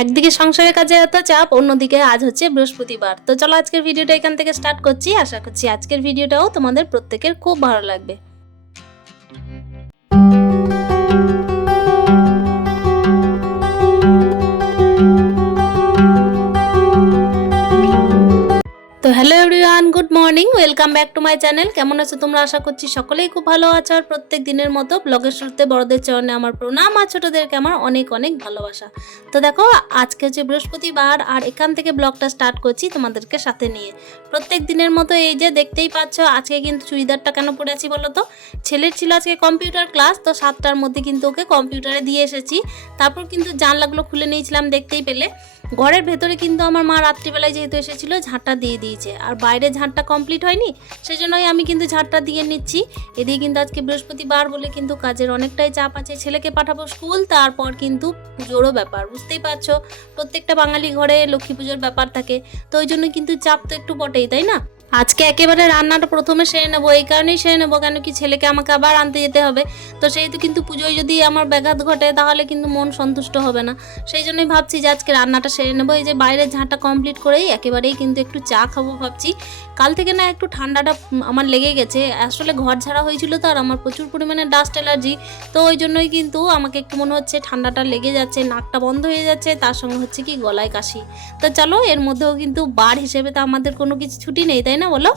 একদিকে সংসারের কাজে এত চাপ, অন্যদিকে আজ হচ্ছে বৃহস্পতিবার। তো চলো আজকের ভিডিওটা এখান থেকে স্টার্ট করছি। আশা করছি আজকের ভিডিওটাও তোমাদের প্রত্যেকের খুব ভালো লাগবে। Hello everyone good morning welcome back to my channel কেমন আছো তোমরা? আশা করছি সকলেই খুব ভালো আছো আর প্রত্যেক দিনের মতো ব্লগের শুরুতে বড়দের চরণে আমার প্রণাম আর ছোটোদেরকে আমার অনেক অনেক ভালোবাসা। তো দেখো, আজকে হচ্ছে বৃহস্পতিবার আর এখান থেকে ব্লগটা স্টার্ট করছি তোমাদেরকে সাথে নিয়ে। প্রত্যেক দিনের মতো এই যে দেখতেই পাচ্ছ, আজকে কিন্তু চুড়িদারটা কেন পরে আছি বলো তো? ছেলের ছিল আজকে কম্পিউটার ক্লাস তো সাতটার মধ্যে কিন্তু ওকে কম্পিউটারে দিয়ে এসেছি। তারপর কিন্তু জানলাগুলো খুলে নিয়েছিলাম দেখতেই পেলে। ঘরের ভেতরে কিন্তু আমার মা রাত্রিবেলায় যেহেতু এসেছিল, ঝাঁটটা দিয়ে দিয়েছে। আর বাইরে ঝাঁটটা কমপ্লিট হয়নি সেই জন্যই আমি কিন্তু ঝাঁটটা দিয়ে নিচ্ছি। এদিকে কিন্তু আজকে বৃহস্পতিবার বলে কিন্তু কাজের অনেকটাই চাপ আছে। ছেলেকে পাঠাবো স্কুল, তারপর কিন্তু পুজোরও ব্যাপার, বুঝতেই পারছ? প্রত্যেকটা বাঙালি ঘরে লক্ষ্মী পুজোর ব্যাপার থাকে, তো ওই জন্য কিন্তু চাপ তো একটু বটেই, তাই না? আজকে একেবারে রান্নাটা প্রথমে সেরে নেব, এই কারণেই সেরে নেব, কেন কি ছেলেকে আমাকে আবার আনতে যেতে হবে। তো সেহেতু কিন্তু পুজোয় যদি আমার ব্যাঘাত ঘটে, তাহলে কিন্তু মন সন্তুষ্ট হবে না। সেই জন্যই ভাবছি যে আজকে রান্নাটা সেরে নেব, এই যে বাইরের ঝাঁটা কমপ্লিট করেই একেবারেই কিন্তু একটু চা খাব ভাবছি। কাল থেকে না একটু ঠান্ডাটা আমার লেগে গেছে। আসলে ঘর ঝাড়া হয়েছিল তো, আর আমার প্রচুর পরিমাণে ডাস্ট অ্যালার্জি তো ওই জন্যই কিন্তু আমাকে একটু মনে হচ্ছে ঠান্ডাটা লেগে যাচ্ছে, নাকটা বন্ধ হয়ে যাচ্ছে, তার সঙ্গে হচ্ছে কি গলায় কাশি। তো চলো, এর মধ্যেও কিন্তু বার হিসেবে তো আমাদের কোনো কিছু ছুটি নেই, তাই না? বলো?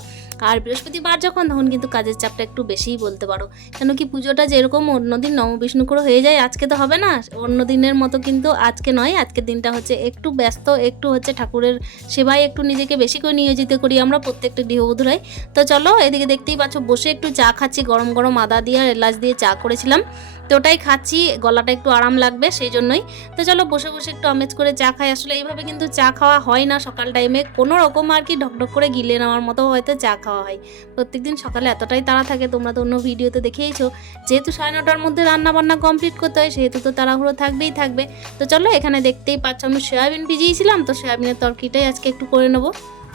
আর বৃহস্পতিবার যখন, তখন কিন্তু কাজের চাপটা একটু বেশিই বলতে পারো। কেন কি পুজোটা যেরকম অন্যদিন নববিষ্ণু করে হয়ে যায়, আজকে তো হবে না। অন্য দিনের মতো কিন্তু আজকে নয়, আজকের দিনটা হচ্ছে একটু ব্যস্ত, একটু হচ্ছে ঠাকুরের সেবায় একটু নিজেকে বেশি করে নিয়োজিত করি আমরা প্রত্যেকটা গৃহবধূরাই। তো চলো, এদিকে দেখতেই পাচ্ছ, বসে একটু চা খাচ্ছি, গরম গরম আদা দিয়ে আর এলাচ দিয়ে চা করেছিলাম। তো ওটাই খাচ্ছি, গলাটা একটু আরাম লাগবে সেই জন্যই। তো চলো, বসে বসে একটু আমেজ করে চা খাই। আসলে এইভাবে কিন্তু চা খাওয়া হয় না সকাল টাইমে কোনো রকম আর কি ঢকঢক করে গিলে নেওয়ার মতো হয়তো চা খাওয়া হয়। প্রত্যেক দিন সকালে এতটাই তাড়া থাকে, তোমরা তো অন্য ভিডিওতে দেখেইছো। যেহেতু সাড়ে নটার মধ্যে রান্নাবান্না কমপ্লিট করতে হয়, সেহেতু তো তাড়াহুড়ো থাকবেই থাকবে। তো চলো, এখানে দেখতেই পাচ্ছ, আমি সয়াবিন ভিজিয়েছিলাম, তো সয়াবিনের তরকিটাই আজকে একটু করে নেব।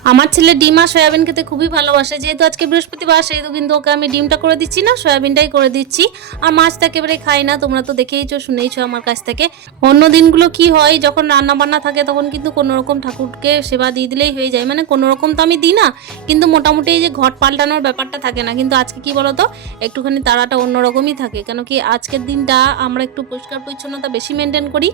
আমার ছেলে ডিম আর সয়াবিন খেতে খুবই ভালোবাসে। যেহেতু আজকে বৃহস্পতিবার, সেহেতু কিন্তু ওকে আমি ডিমটা করে দিচ্ছি না, সয়াবিনটাই করে দিচ্ছি। আর মাছটা একেবারে খাই না, তোমরা তো দেখেইছো, শুনেইছো আমার কাছ থেকে। অন্য দিনগুলো কি হয়, যখন রান্না বান্না থাকে তখন কিন্তু কোনো রকম ঠাকুরকে সেবা দিয়ে দিলেই হয়ে যায়। মানে কোনো রকম তো আমি দিই না, কিন্তু মোটামুটি এই যে ঘট পাল্টানোর ব্যাপারটা থাকে না। কিন্তু আজকে কি বলতো, একটুখানি তাড়াটা অন্যরকমই থাকে। কেন কি আজকের দিনটা আমরা একটু পরিষ্কার পরিচ্ছন্নতা বেশি মেনটেন করি।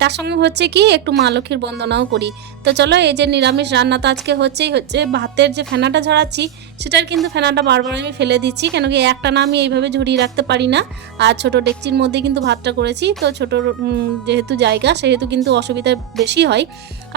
তার সঙ্গে হচ্ছে কি, একটু মা লক্ষ্মীর বন্দনাও করি। তো চলো, এই যে নিরামিষ রান্না তো আজকে হচ্ছেই হচ্ছে, ভাতের যে ফেনাটা ঝরাচ্ছি, সেটার কিন্তু ফেনাটা বারবার আমি ফেলে দিচ্ছি কেন কি একটা না আমি এইভাবে ঝরিয়ে রাখতে পারি না। আর ছোট ডেকচির মধ্যে কিন্তু ভাতটা করেছি, তো ছোট যেহেতু জায়গা, সেহেতু কিন্তু অসুবিধা বেশি হয়।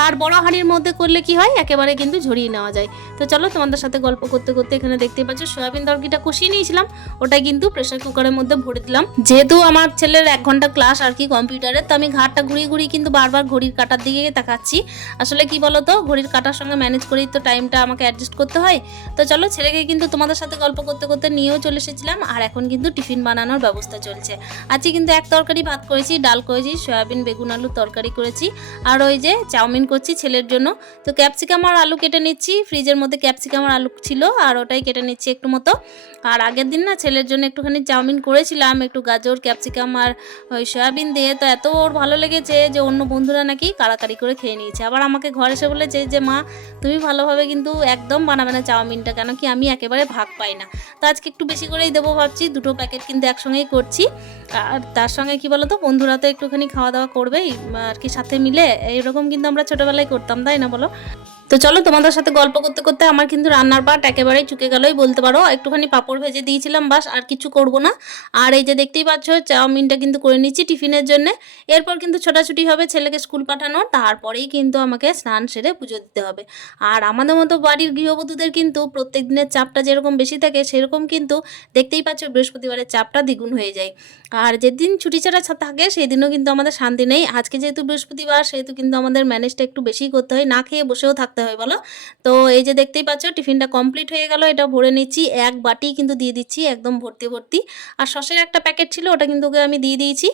আর বড় হাঁড়ির মধ্যে করলে কি হয়, একেবারে কিন্তু ঝরিয়ে নেওয়া যায়। তো চলো তোমাদের সাথে গল্প করতে করতে এখানে দেখতেই পাচ্ছ, সয়াবিন তরকিটা কষিয়ে নিয়েছিলাম ওটাই কিন্তু প্রেশার কুকারের মধ্যে ভরে দিলাম। যেহেতু আমার ছেলের এক ঘণ্টা ক্লাস আর কি কম্পিউটারে তো আমি ঘাটটা ঘুরিয়ে ঘুরিয়ে কিন্তু বারবার ঘড়ির কাটার দিকে তাকাচ্ছি। আসলে কি বলতো, ঘড়ির কাটার সঙ্গে ম্যানেজ করেই তো টাইমটা আমাকে অ্যাডজাস্ট করতে হয়। তো চলো ছেলেকে কিন্তু তোমাদের সাথে গল্প করতে করতে নিয়েও চলে এসেছিলাম, আর এখন কিন্তু টিফিন বানানোর ব্যবস্থা চলছে। আজকে কিন্তু এক তরকারি ভাত করেছি, ডাল করেছি, সয়াবিন, বেগুন, আলু তরকারি করেছি, আর ওই যে চাউমিন করছি ছেলের জন্য। তো ক্যাপসিকাম আর আলু কেটে নিচ্ছি, ফ্রিজের মধ্যে ক্যাপসিকাম আর আলু ছিল, আর ওটাই কেটে নিচ্ছি একটু মতো। আর আগের দিন না ছেলের জন্য একটুখানি চাউমিন করেছিলাম, একটু গাজর ক্যাপসিকাম আর ওই সয়াবিন দিয়ে। তো এত ওর ভালো লেগেছে যে অন্য বন্ধুরা নাকি কাড়াকাড়ি করে খেয়ে নিয়েছে। আবার আমাকে ঘরে এসে বলেছে যে, মা, তুমি ভালোভাবে কিন্তু একদম বানাবে না চাউমিনটা, কেন কি আমি একেবারে ভাগ পাই না। তো আজকে একটু বেশি করেই দেবো ভাবছি, দুটো প্যাকেট কিন্তু একসঙ্গেই করছি। আর তার সঙ্গে কি বলো তো বন্ধুরা তো একটুখানি খাওয়া দাওয়া করবেই, আর কি সাথে মিলে এইরকম কিন্তু আমরা ছোটোবেলায় করতাম, তাই না বলো? তো চলো তোমাদের সাথে গল্প করতে করতে আমার কিন্তু রান্নার পাট একেবারেই চুকে গেলই, বলতে পারো। একটুখানি পাঁপড় ভেজে দিয়েছিলাম, বাস আর কিছু করব না। আর এই যে দেখতেই পাচ্ছ, চাউমিনটা কিন্তু করে নিচ্ছি টিফিনের জন্য। এরপর কিন্তু ছোটাছুটি হবে ছেলেকে স্কুল পাঠানোর, তারপরেই কিন্তু আমাকে স্নান সেরে পুজো দিতে হবে। আর আমাদের মতো বাড়ির গৃহবধূদের কিন্তু প্রত্যেক দিনের চাপটা যেরকম বেশি থাকে, সেরকম কিন্তু দেখতেই পাচ্ছ বৃহস্পতিবারের চাপটা দ্বিগুণ হয়ে যায়। আর যেদিন ছুটি ছাড়া থাকে সেই দিনও কিন্তু আমাদের শান্তি নেই। আজকে যেহেতু বৃহস্পতিবার, সেহেতু কিন্তু আমাদের ম্যানেজটা একটু বেশি করতে হয়। না খেয়ে বসেও থাকতে হয়, বলো? তো এই যে দেখতেই পাচ্ছ, টিফিনটা কমপ্লিট হয়ে গেল। এটা ভরে নিচ্ছি। এক বাটি কিন্তু দিয়ে দিচ্ছি, একদম ভর্তি ভর্তি। আর সসের একটা প্যাকেট ছিল, ওটা কিন্তু ওকে আমি দিয়ে দিয়েছি।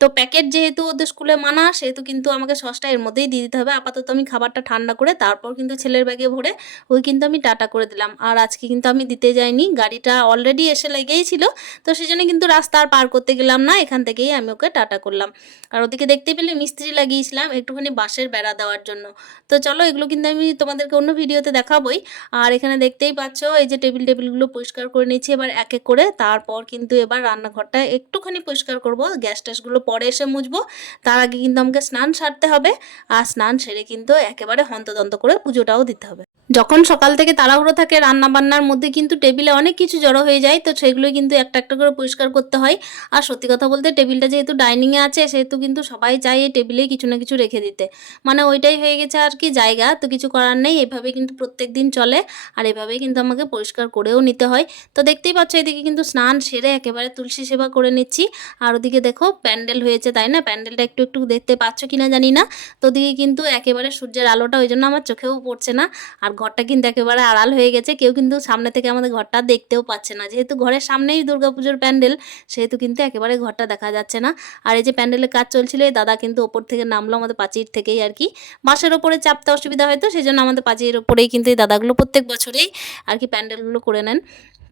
তো প্যাকেট যেহেতু ওদের স্কুলে মানা, সেহেতু কিন্তু আমাকে সসটা এর মধ্যেই দিয়ে দিতে হবে। আপাতত আমি খাবারটা ঠান্ডা করে তারপর কিন্তু ছেলের ব্যাগে ভরে ওই কিন্তু আমি টাটা করে দিলাম। আর আজকে কিন্তু আমি দিতে যাইনি, গাড়িটা অলরেডি এসে লেগেই ছিল। তো সেই জন্য কিন্তু রাস্তা আর পার করতে গেলাম না, এখান থেকেই আমি ওকে টাটা করলাম। আর ওদিকে দেখতে পেলে মিস্ত্রি লাগিয়েছিলাম একটুখানি বাঁশের বেড়া দেওয়ার জন্য। তো চলো এগুলো কিন্তু আমি তোমাদেরকে অন্য ভিডিওতে দেখাবোই। আর এখানে দেখতেই পাচ্ছ, এই যে টেবিল টেবিলগুলো পরিষ্কার করে নিচ্ছি এবার এক এক করে। তারপর কিন্তু এবার রান্নাঘরটা একটুখানি পরিষ্কার করব। গ্যাস ট্যাসগুলো পরে এসে মুছবো, তার আগে কিন্তু আমাকে স্নান সারতে হবে, আর স্নান সেরে কিন্তু একেবারে হন্তদন্ত করে পুজোটাও দিতে হবে। যখন সকাল থেকে তাড়াহুড়ো থাকে রান্না বান্নার মধ্যে কিন্তু টেবিলে অনেক কিছু জড়ো হয়ে যায়, তো সেগুলো কিন্তু একটা একটা করে পরিষ্কার করতে হয়। আর সত্যি কথা বলতে টেবিলটা যেহেতু ডাইনিংয়ে আছে, সেহেতু কিন্তু সবাই চায় এই টেবিলেই কিছু না কিছু রেখে দিতে। মানে ওইটাই হয়ে গেছে আর কি জায়গা, তো কিছু করার নেই, এভাবে কিন্তু প্রত্যেক দিন চলে, আর এভাবেই কিন্তু আমাকে পরিষ্কার করেও নিতে হয়। তো দেখতেই পাচ্ছ, এদিকে কিন্তু স্নান সেরে একেবারে তুলসী সেবা করে নিচ্ছি, আর ওদিকে দেখো প্যান্ডেল হয়েছে, তাই না? প্যান্ডেলটা একটু একটু দেখতে পাচ্ছ কিনা জানি না। তো ওদিকে কিন্তু একেবারে সূর্যের আলোটা ওই জন্য আমার চোখেও পড়ছে না। আর ঘরটা কিন্তু একেবারে আড়াল হয়ে গেছে। কেউ কিন্তু সামনে থেকে আমাদের ঘরটা দেখতেও পাচ্ছে না। যেহেতু ঘরের সামনেই দুর্গাপুজোর প্যান্ডেল, সেহেতু কিন্তু একেবারে ঘরটা দেখা যাচ্ছে না। আর এই যে প্যান্ডেলের কাজ চলছিল, এই দাদা কিন্তু ওপর থেকে নামলো আমাদের পাঁচির থেকেই আর কি। বাঁশের ওপরে চাপতে অসুবিধা হয়তো সেই জন্য আমাদের পাঁচির ওপরেই কিন্তু এই দাদাগুলো প্রত্যেক বছরেই আর কি প্যান্ডেলগুলো করে নেন।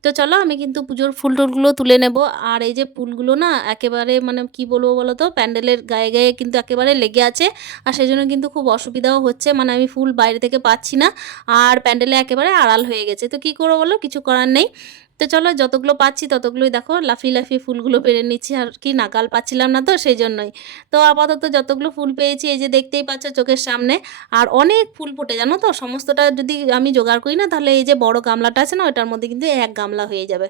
তো চলো আমি কিন্তু পুজোর ফুল টুলগুলো তুলে নেব। আর এই যে ফুলগুলো না, একেবারে মানে কি বলব বলো তো প্যান্ডেলের গায়ে গায়ে কিন্তু একেবারে লেগে আছে। আর সেই জন্য কিন্তু খুব অসুবিধাও হচ্ছে মানে আমি ফুল বাইরে থেকে পাচ্ছি না। আর প্যান্ডেলে একেবারে আড়াল হয়ে গেছে। তো কি করব বলো, কিছু করার নেই। তো চলো যতগুলো পাচ্ছি ততগুলোই দেখো লাফি লাফি ফুলগুলো পেরে নিচ্ছি। আর কি নাগাল পাচ্ছিলাম না তো সেই জন্যই। তো আপাতত যতগুলো ফুল পেয়েছি, এই যে দেখতেই পাচ্ছ চোখের সামনে। আর অনেক ফুল ফোটে, জানো তো? সমস্তটা যদি আমি জোগাড় করি না, তাহলে এই যে বড় গামলাটা আছে না ওটার মধ্যে কিন্তু এক গামলা হয়ে যাবে।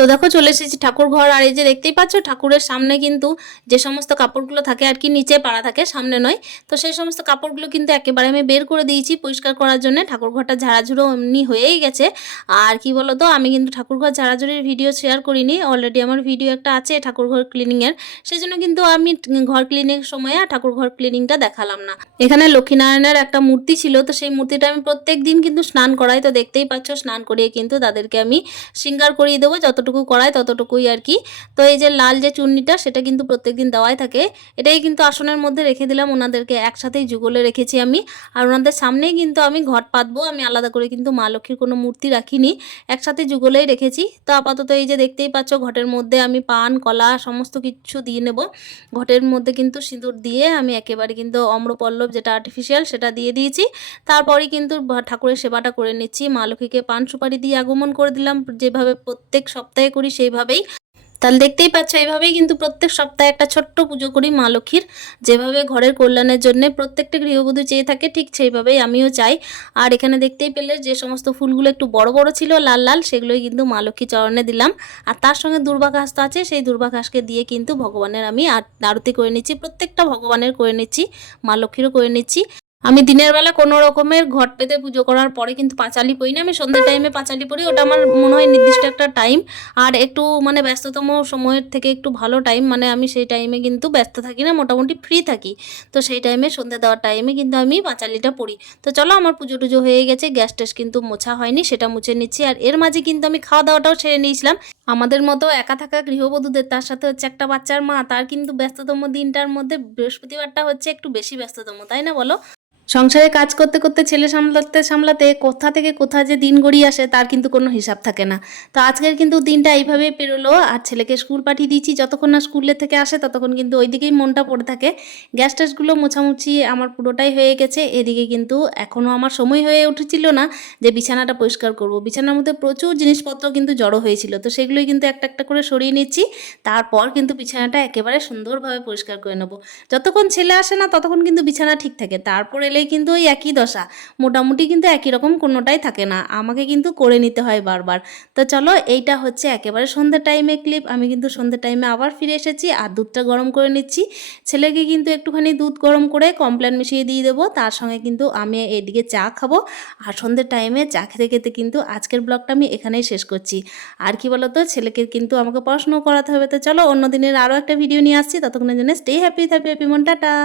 তো দেখো চলে এসেছি ঠাকুর ঘর, আর এই যে দেখতেই পাচ্ছ ঠাকুরের সামনে কিন্তু যে সমস্ত কাপড়গুলো থাকে আর কি, নিচে পাড়া থাকে, সামনে নয়। তো সেই সমস্ত কাপড়গুলো কিন্তু একেবারে আমি বের করে দিয়েছি পরিষ্কার করার জন্য। ঠাকুর ঘরটা ঝাড়াঝুড়ো এমনি হয়েই গেছে। আর কি বলো তো আমি কিন্তু ঠাকুর ঘর ঝাড়াঝুড়ির ভিডিও শেয়ার করিনি। অলরেডি আমার ভিডিও একটা আছে ঠাকুর ঘর ক্লিনিংয়ের সেই জন্য কিন্তু আমি ঘর ক্লিনিং সময় আর ঠাকুর ঘর ক্লিনিংটা দেখালাম না। এখানে লক্ষ্মীনারায়ণের একটা মূর্তি ছিল, তো সেই মূর্তিটা আমি প্রত্যেক দিন কিন্তু স্নান করাই। তো দেখতেই পাচ্ছ, স্নান করিয়ে কিন্তু তাদেরকে আমি শৃঙ্গার করিয়ে দেবো। যতটুকু করায় ততটুকুই আর কি। তো এই যে লাল যে চুন্নিটা, সেটা কিন্তু প্রত্যেকদিন দেওয়াই থাকে। এটাই কিন্তু আসনের মধ্যে রেখে দিলাম, ওনাদেরকে একসাথেই যুগলে রেখেছি আমি। আর ওনাদের সামনেই কিন্তু আমি ঘট পাতবো, আমি আলাদা করে কিন্তু মা লক্ষ্মীর কোনো মূর্তি রাখিনি। একসাথে যুগলেই রেখেছি। তো আপাতত এই যে দেখতেই পাচ্ছ, ঘটের মধ্যে আমি পান, কলা সমস্ত কিছু দিয়ে নেব। ঘটের মধ্যে কিন্তু সিঁদুর দিয়ে আমি একেবারে কিন্তু অম্রপল্লব যেটা আর্টিফিশিয়াল সেটা দিয়ে দিয়েছি। তারপরেই কিন্তু ঠাকুরের সেবাটা করে নিচ্ছি। মা লক্ষ্মীকে পান সুপারি দিয়ে আগমন করে দিলাম। যেভাবে প্রত্যেক সপ্তাহে করি সেইভাবেই। তাহলে দেখতেই পাচ্ছ এইভাবেই কিন্তু প্রত্যেক সপ্তাহে একটা ছোট্ট পুজো করি মা লক্ষ্মীর। যেভাবে ঘরের কল্যাণের জন্য প্রত্যেকটা গৃহবধূ চেয়ে থাকে, ঠিক সেইভাবেই আমিও চাই। আর এখানে দেখতেই পেলে যে সমস্ত ফুলগুলো একটু বড় বড় ছিল, লাল লাল, সেগুলোই কিন্তু মা লক্ষ্মী চরণে দিলাম। আর তার সঙ্গে দুর্বা ঘাস তো আছে, সেই দুর্বা ঘাসকে দিয়ে কিন্তু ভগবানের আমি আর- আরতি করে নিচ্ছি, প্রত্যেকটা ভগবানের করে নিচ্ছি, মা লক্ষ্মীরও করে নিচ্ছি। আমি দিনের বেলা কোনো রকমের ঘট পেতে পুজো করার পরে কিন্তু পাঁচালি পড়ি না, আমি সন্ধ্যা টাইমে পাঁচালি পড়ি ওটা আমার মনে হয় নির্দিষ্ট একটা টাইম আর একটু মানে ব্যস্ততম সময়ের থেকে একটু ভালো টাইম মানে আমি সেই টাইমে কিন্তু ব্যস্ত থাকি না, মোটামুটি ফ্রি থাকি। তো সেই টাইমে সন্ধ্যা দেওয়ার টাইমে কিন্তু আমি পাঁচালিটা পড়ি তো চলো আমার পুজো টুজো হয়ে গেছে গ্যাস ট্যাস কিন্তু মোছা হয়নি, সেটা মুছে নিচ্ছি। আর এর মাঝে কিন্তু আমি খাওয়া দাওয়াটাও সেরে নিয়েছিলাম। আমাদের মতো একা থাকা গৃহবধূদের, তার সাথে হচ্ছে একটা বাচ্চার মা, তার কিন্তু ব্যস্ততম দিনটার মধ্যে বৃহস্পতিবারটা হচ্ছে একটু বেশি ব্যস্ততম, তাই না বলো? সংসারে কাজ করতে করতে ছেলে সামলাতে সামলাতে কোথা থেকে কোথা যে দিন গড়িয়ে আসে তার কিন্তু কোনো হিসাব থাকে না। তো আজকের কিন্তু দিনটা এইভাবেই পেরোলো, আর ছেলেকে স্কুল পাঠিয়ে দিয়েছি, যতক্ষণ না স্কুলে থেকে আসে ততক্ষণ কিন্তু ওইদিকেই মনটা পড়ে থাকে। গ্যাস ট্যাসগুলো মোছামুছি আমার পুরোটাই হয়ে গেছে, এদিকে কিন্তু এখনও আমার সময় হয়ে উঠেছিল না যে বিছানাটা পরিষ্কার করব। বিছানার মধ্যে প্রচুর জিনিসপত্র কিন্তু জড়ো হয়েছিল, তো সেগুলোই কিন্তু একটা একটা করে সরিয়ে নিচ্ছি, তারপর কিন্তু বিছানাটা একেবারে সুন্দরভাবে পরিষ্কার করে নেব। যতক্ষণ ছেলে আসে না ততক্ষণ কিন্তু বিছানা ঠিক থাকে, তারপর এলেই কিন্তু ওই একই দশা। মোটামুটি কিন্তু একই রকম কোনোটাই থাকে না। আমাকে কিন্তু করে নিতে হয় বারবার। তো চলো, এইটা হচ্ছে একেবারে সন্ধ্যে টাইমে ক্লিপ আমি কিন্তু সন্ধ্যে টাইমে আবার ফিরে এসেছি, আর দুধটা গরম করে নিচ্ছি। ছেলেকে কিন্তু একটুখানি দুধ গরম করে কমপ্লেন মিশিয়ে দিয়ে দেবো। তার সঙ্গে কিন্তু আমি এদিকে চা খাব। আর সন্ধ্যের টাইমে চা খেতে খেতে কিন্তু আজকের ব্লগটা আমি এখানেই শেষ করছি। আর কি বলতো, ছেলেকে কিন্তু আমাকে পড়াশুনো করাতে হবে। তো চলো অন্য দিনের আরও একটা ভিডিও নিয়ে আসছি। ততক্ষণের জন্য স্টে হ্যাপি হ্যাপি হ্যাপি মন, টাটা!